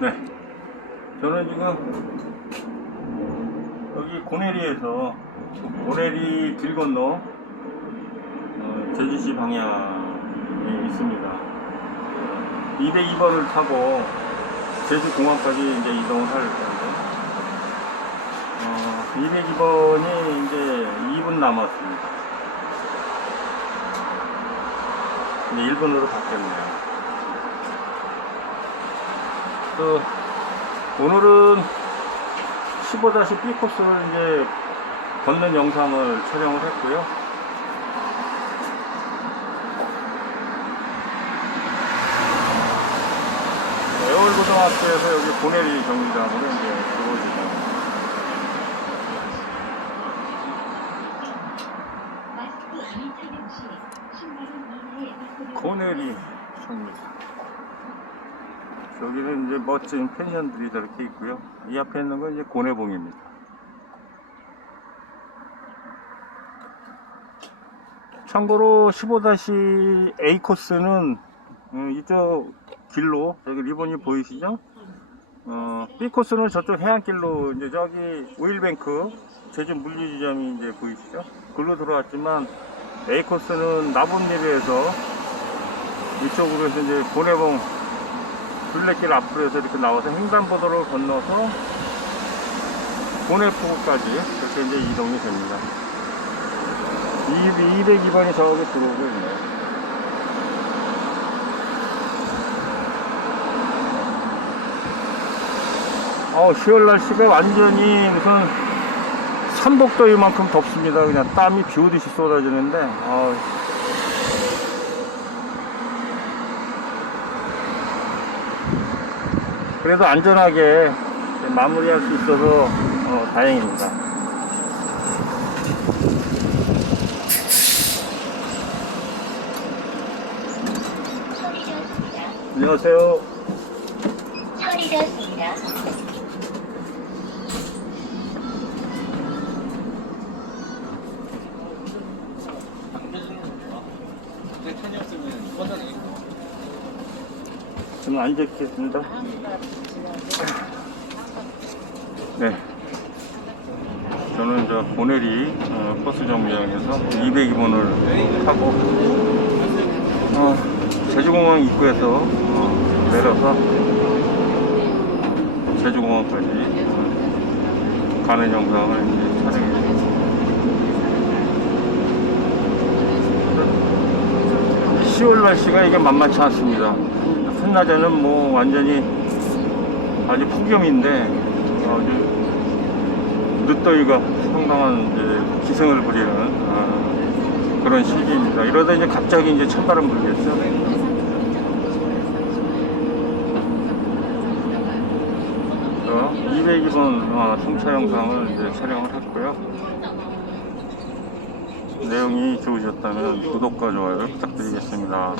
네. 저는 지금 여기 고내리에서 고내리 길 건너 어, 제주시 방향에 있습니다. 202번을 타고 제주공항까지 이제 이동을 할 건데 어, 202번이 이제 2분 남았습니다. 이제 1분으로 바뀌었네요. 그 오늘은 15-B 코스를 이제 걷는 영상을 촬영을 했고요. 애월고등학교에서 여기 보내리 경기장으로 이제 들어오시죠. 고내리 경기장. 저기는 이제 멋진 펜션들이 저렇게 있고요. 이 앞에 있는 건 이제 고내봉입니다. 참고로 15-A 코스는 음, 이쪽 길로 저기 리본이 보이시죠? 어, B 코스는 저쪽 해안길로 이제 저기 오일뱅크 제주 물류지점이 이제 보이시죠? 글로 들어왔지만 A 코스는 나본리에서 이쪽으로 해서 이제 고내봉 둘레길 앞으로 해서 이렇게 나와서 횡단보도를 건너서 고내포구까지 이렇게 이제 이동이 됩니다. 202번이 저기 들어오고 있네요. 어, 10월 날씨가 완전히 무슨 삼복더위만큼 덥습니다. 그냥 땀이 비 오듯이 쏟아지는데, 어, 그래도 안전하게 마무리할 수 있어서 어, 다행입니다. 안녕하세요. 처리되었습니다. 저는 앉아있겠습니다. 네. 저는 저 보내리 어, 버스 정류장에서 202번을 타고 어, 제주공항 입구에서 어, 내려서 제주공항까지 어, 가는 영상을 이제 촬영했습니다. 10월 날씨가 이게 만만치 않습니다. 한낮에는 뭐 완전히 아주 폭염인데 아주 늦더위가 상당한 기승을 부리는 어, 그런 시기입니다. 이러다 이제 갑자기 이제 찬바람 불겠죠. 자, 202번 어, 통차 영상을 이제 촬영을 했고요. 내용이 좋으셨다면 구독과 좋아요 부탁드리겠습니다.